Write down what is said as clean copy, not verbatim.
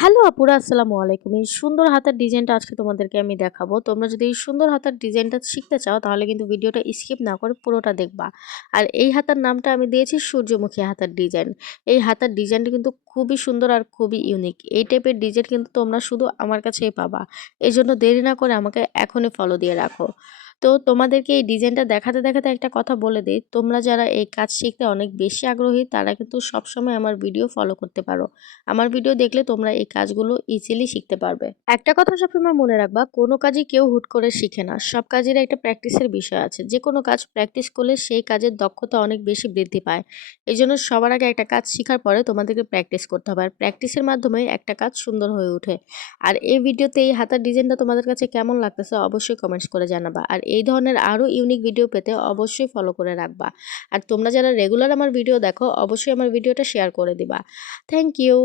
Hello আপুরা, আসসালামু আলাইকুম। এই সুন্দর হাতার ডিজাইনটা আজকে তোমাদেরকে আমি দেখাবো। তোমরা যদি এই সুন্দর হাতার ডিজাইনটা শিখতে চাও তাহলে কিন্তু ভিডিওটা স্কিপ না করে পুরোটা দেখবা। আর এই হাতার নামটা আমি দিয়েছি সূর্যমুখী হাতার ডিজাইন। এই হাতার ডিজাইনটা কিন্তু খুবই সুন্দর আর খুবই ইউনিক। এই টাইপের ডিজাইন কিন্তু তোমরা শুধু আমার কাছেই পাবা। এই জন্য দেরি না করে আমাকে এখনই ফলো দিয়ে রাখো। তো তোমাদেরকে এই ডিজাইনটা দেখাতে দেখাতে একটা কথা বলে দিই, তোমরা যারা এই কাজ শিখতে অনেক বেশি আগ্রহী তারা কিন্তু সবসময় আমার ভিডিও ফলো করতে পারো। আমার ভিডিও দেখলে তোমরা এই কাজগুলো ইজিলি শিখতে পারবে। একটা কথা সবসময় মনে রাখবা, কোনো কাজই কেউ হুট করে শিখে না। সব কাজের একটা প্র্যাকটিসের বিষয় আছে। যে কোনো কাজ প্র্যাকটিস করলে সেই কাজের দক্ষতা অনেক বেশি বৃদ্ধি পায়। এই জন্য সবার আগে একটা কাজ শেখার পরে তোমাদেরকে প্র্যাকটিস করতে হবে, আর প্র্যাকটিসের মাধ্যমে একটা কাজ সুন্দর হয়ে ওঠে। আর এই ভিডিওতে এই হাতার ডিজাইনটা তোমাদের কাছে কেমন লাগতেছে অবশ্যই কমেন্টস করে জানাবা। আর এই ধরনের আরও ইউনিক ভিডিও পেতে অবশ্যই ফলো করে রাখবা। আর তোমরা যারা রেগুলার আমার ভিডিও দেখো অবশ্যই আমার ভিডিওটা শেয়ার করে দিবা। Thank you.